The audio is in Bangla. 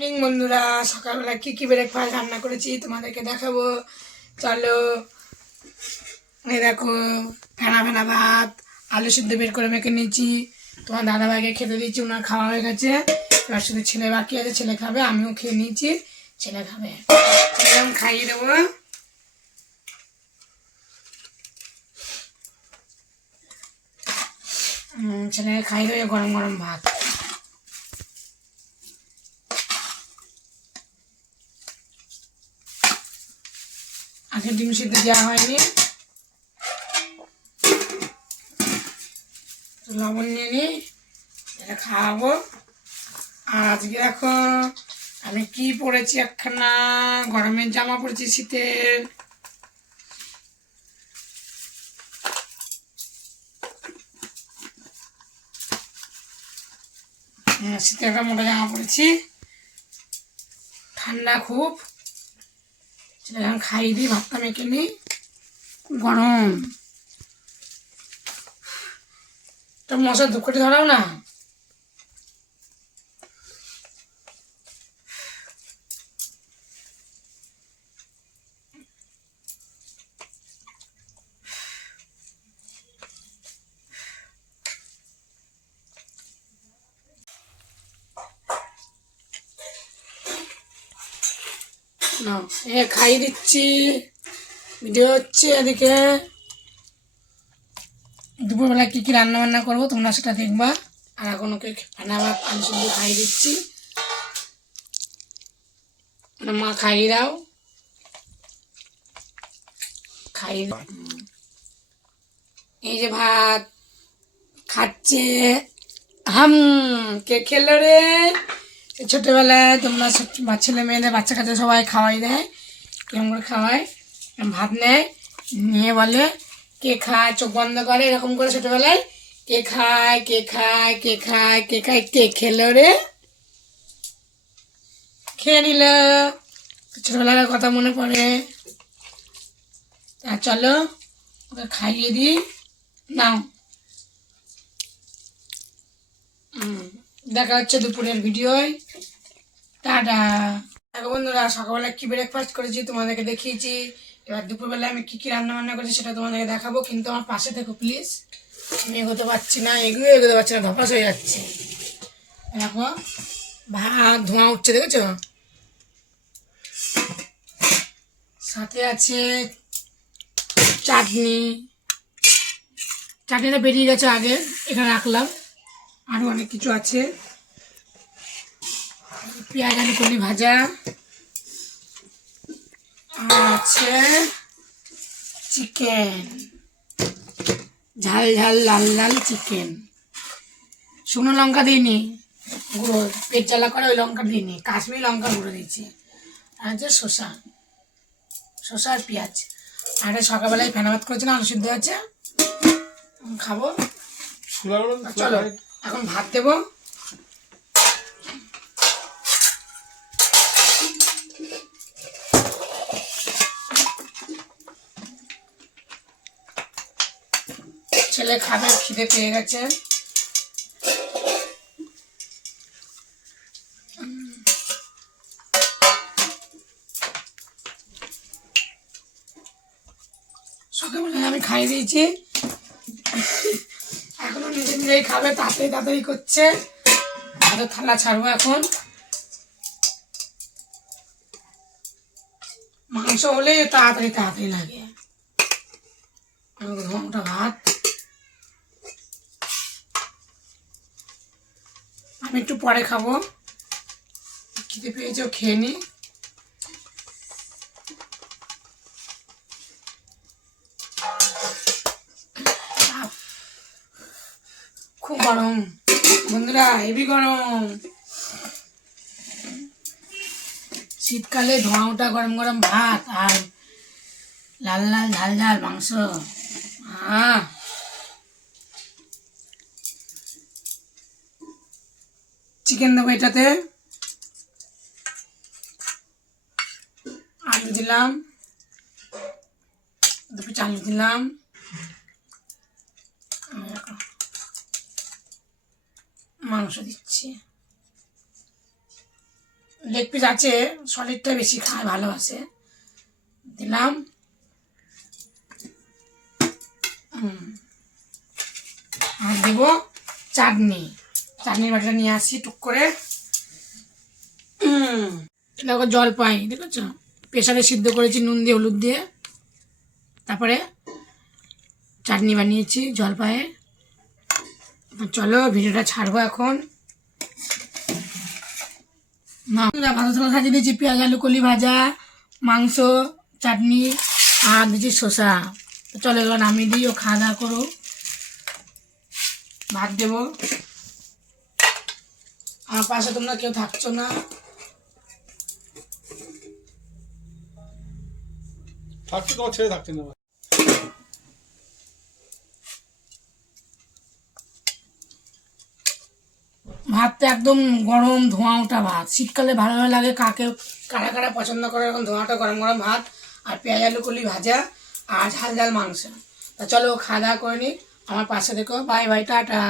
বন্ধুরা, সকালবেলা কি কি ব্রেকফাস্ট রান্না করেছি তোমাদেরকে দেখাবো। চলো। এই দেখো, ফেনা ফেনা ভাত, আলু সিদ্ধ বের করে মেখে নিয়েছি। তোমার দাদাভাইকে খেতে দিয়েছি, ওনার খাওয়া হয়ে গেছে। এবার শুধু ছেলে বাকি আছে, ছেলে খাবে, আমিও খেয়ে নিয়েছি, ছেলে খাবে। ছেলে খাইয়ে দেবো। ছেলেকে খাইয়ে দেবো গরম গরম ভাত। আজকে ডিম সিদ্ধ দেওয়া হয়নি। লবণ নিয়ে নিই, এটা খাওয়াবো। আর আজকে দেখো আমি কি পরেছি, একখানা গরমের জামা পরেছি, শীতের। শীতের একটা মোটা জামা পরেছি, ঠান্ডা খুব। সেটা এখন খাইয়ে দিই, ভাতটা মেখে নিই। গরম তো মশা ধুপকাঠি ধরাও না। না, খাইয়ে দিচ্ছি, ভিডিও হচ্ছে। এদিকে দুপুরবেলা কী কী রান্না বান্না করবো তোমরা সেটা দেখবা। আর এখন ওকে ফেনা ভাত আলু সিদ্ধ খাইয়ে দিচ্ছি। মা খাইয়ে দাও, খাইয়ে দাও। এই যে ভাত খাচ্ছে। হাম, কে খেলো রে? ছোটোবেলায় তোমরা ছেলে মেয়েদের, বাচ্চা কাচ্চা সবাই খাওয়াই দেয়, কেমন করে খাওয়ায়, ভাত নেয়, নিয়ে বলে কে খায়, চোখ বন্ধ করে এরকম করে ছোটোবেলায়, কে খায় কে খায় কে খায় কে খায়, কে খেলো রে? খেয়ে নিল, ছোটোবেলার কথা মনে পড়ে। তা চলো ওকে খাইয়ে দিই। নাও, দেখা হচ্ছে দুপুরের ভিডিওয়। টাটা। দেখো বন্ধুরা, সকালবেলা কি ব্রেকফাস্ট করেছি তোমাদেরকে দেখিয়েছি। এবার দুপুরবেলা আমি কি কি রান্না বান্না করেছি সেটা তোমাদেরকে দেখাবো, কিন্তু আমার পাশে থেকো প্লিজ। আমি এগোতে পারছি না, এগোতে পারছি না, ধপাস হয়ে যাচ্ছে। দেখো ভাত ধোঁয়া উঠছে, দেখেছো? সাথে আছে চাটনি। চাটনিটা বেরিয়ে গেছে আগে, এখানে রাখলাম। আরও অনেক কিছু আছে, পেঁয়াজ আলু কলি ভাজা, আর আছে চিকেন, ঝাল ঝাল লাল লাল চিকেন। শুকনো লঙ্কা দিইনি, গুঁড়ো পেট জ্বালা করে ওই লঙ্কা দিইনি, কাশ্মীরি লঙ্কা গুঁড়ো দিয়েছি। আর হচ্ছে শসা, শসা আর পেঁয়াজ। আর সকালবেলায় ফেনা ভাত করেছি না, আলু সিদ্ধ আছে, খাবো। চলো এখন ভাত দেবো। ছেলে খাবে, খিদে পেয়ে গেছে। সকালবেলায় আমি খাইয়ে দিয়েছি, এখনো নিজে নিজেই খাবে, তাড়াতাড়ি তাড়াতাড়ি করছে। ভাতের থালা ছাড়বো এখন। মাংস হলে তাড়াতাড়ি তাড়াতাড়ি লাগে। মোটা ভাত আমি একটু পরে খাবো, খিদে পেয়েছে, খেয়ে নি। খুব গরম বন্ধুরা, হেভি গরম। শীতকালে ধোঁয়া ওঠা গরম গরম ভাত আর লাল লাল ঝাল ঝাল মাংস। চিকেন দেবো এটাতে, আলু দিলাম, 2 পিস আলু দিলাম, মাংস দিচ্ছি, লেগ পিস আছে, সলিডটা বেশি খায় ভালোবাসে, দিলাম। আর দেবো চাটনি, চাটনির বাটিটা নিয়ে আসি টুক করে। দেখো জলপাই দেখেছ, প্রেসারে সিদ্ধ করেছি নুন দিয়ে হলুদ দিয়ে, তারপরে চাটনি বানিয়েছি জলপাইয়ের। চলো ভিডিওটা ছাড়বো এখন। না ভাজা থালা সাজিয়ে দিয়েছি, পেঁয়াজ আলু কলি ভাজা, মাংস, চাটনি আর দিয়েছি শসা। তো চলো এবার নামিয়ে দিই, ও খাওয়া দাওয়া করো। ভাত দেবো, আমার পাশে তোমরা কেউ থাকছো না। থাকছে তোমার ছেড়ে থাকছে না। ভাতটা একদম গরম ধোঁয়া ওঠা ভাত, শীতকালে ভালো লাগে, কাকে কারা কারা পছন্দ করে এরকম ধোঁয়াটা গরম গরম ভাত, আর পেঁয়াজ আলু কলি ভাজা আর ঝাল ঝাল মাংস। তা চলো খাওয়া দাওয়া করে নিই, আমার পাশে দেখো। Bye bye, tata.